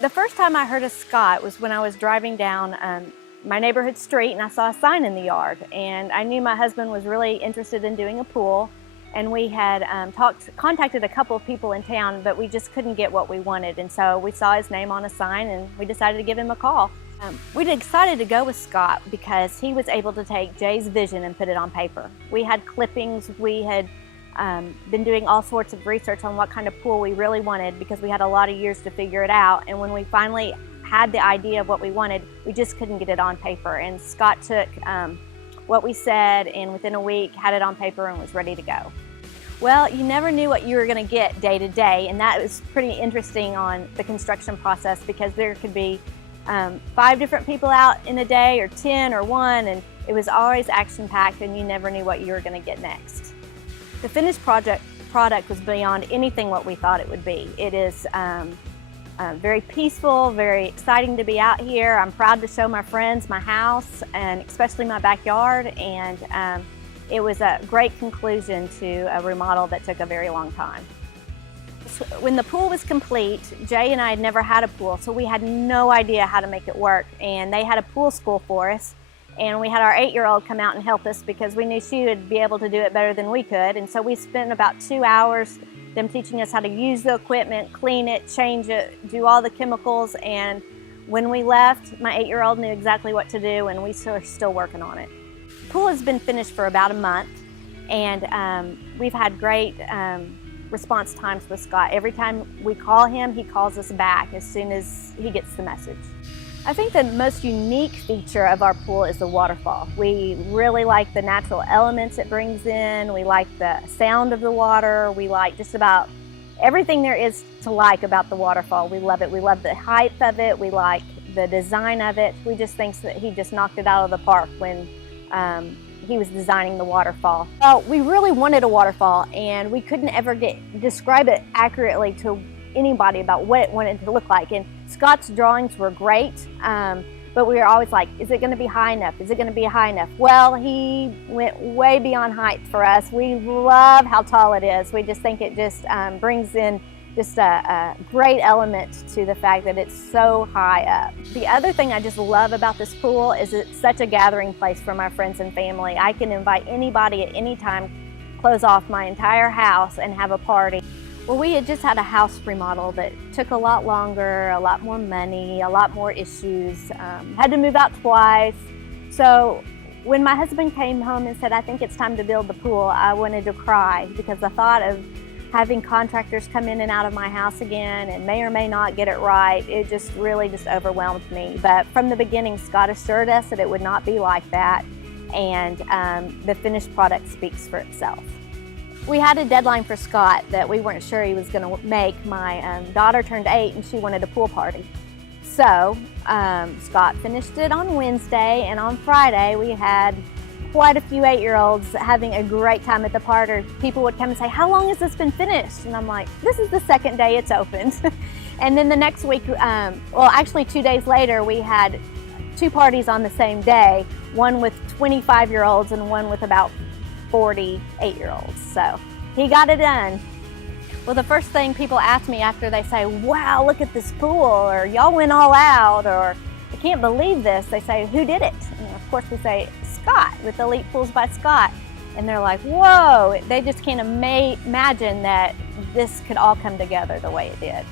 The first time I heard of Scott was when I was driving down my neighborhood street and I saw a sign in the yard, and I knew my husband was really interested in doing a pool, and we had contacted a couple of people in town, but we just couldn't get what we wanted, and so we saw his name on a sign and we decided to give him a call. We decided to go with Scott because he was able to take Jay's vision and put it on paper. We had clippings, we had been doing all sorts of research on what kind of pool we really wanted because we had a lot of years to figure it out, and when we finally had the idea of what we wanted, we just couldn't get it on paper, and Scott took what we said and within a week had it on paper and was ready to go. Well, you never knew what you were going to get day to day, and that was pretty interesting on the construction process because there could be 5 different people out in a day, or 10 or 1, and it was always action-packed and you never knew what you were going to get next. The finished product was beyond anything what we thought it would be. It is very peaceful, very exciting to be out here. I'm proud to show my friends my house, and especially my backyard, and it was a great conclusion to a remodel that took a very long time. When the pool was complete, Jay and I had never had a pool, so we had no idea how to make it work, and they had a pool school for us, and we had our 8-year-old come out and help us because we knew she would be able to do it better than we could, and so we spent about 2 hours them teaching us how to use the equipment, clean it, change it, do all the chemicals, and when we left, my 8-year-old knew exactly what to do, and we are still working on it. The pool has been finished for about a month, and we've had great response times with Scott. Every time we call him, he calls us back as soon as he gets the message. I think the most unique feature of our pool is the waterfall. We really like the natural elements it brings in. We like the sound of the water. We like just about everything there is to like about the waterfall. We love it. We love the height of it. We like the design of it. We just think that he just knocked it out of the park when he was designing the waterfall. Well, we really wanted a waterfall, and we couldn't ever describe it accurately to anybody about what it wanted to look like. And Scott's drawings were great, but we were always like, is it going to be high enough? Is it going to be high enough? Well, he went way beyond height for us. We love how tall it is. We just think it just brings in just a great element to the fact that it's so high up. The other thing I just love about this pool is it's such a gathering place for my friends and family. I can invite anybody at any time, close off my entire house and have a party. Well, we had just had a house remodel that took a lot longer, a lot more money, a lot more issues, had to move out twice. So when my husband came home and said, I think it's time to build the pool, I wanted to cry because the thought of having contractors come in and out of my house again and may or may not get it right, it just really just overwhelmed me. But from the beginning, Scott assured us that it would not be like that, and the finished product speaks for itself. We had a deadline for Scott that we weren't sure he was going to make. My daughter turned 8 and she wanted a pool party. So Scott finished it on Wednesday, and on Friday we had quite a few 8-year-olds having a great time at the party. People would come and say, how long has this been finished? And I'm like, this is the second day it's opened. And then the next week, well actually 2 days later, we had 2 parties on the same day, one with 25-year-olds and one with about 40 8-year-olds. So he got it done. Well, the first thing people ask me after they say, wow, look at this pool, or y'all went all out, or I can't believe this, they say, who did it? And of course we say, Scott, with Elite Pools by Scott. And they're like, whoa, they just can't imagine that this could all come together the way it did.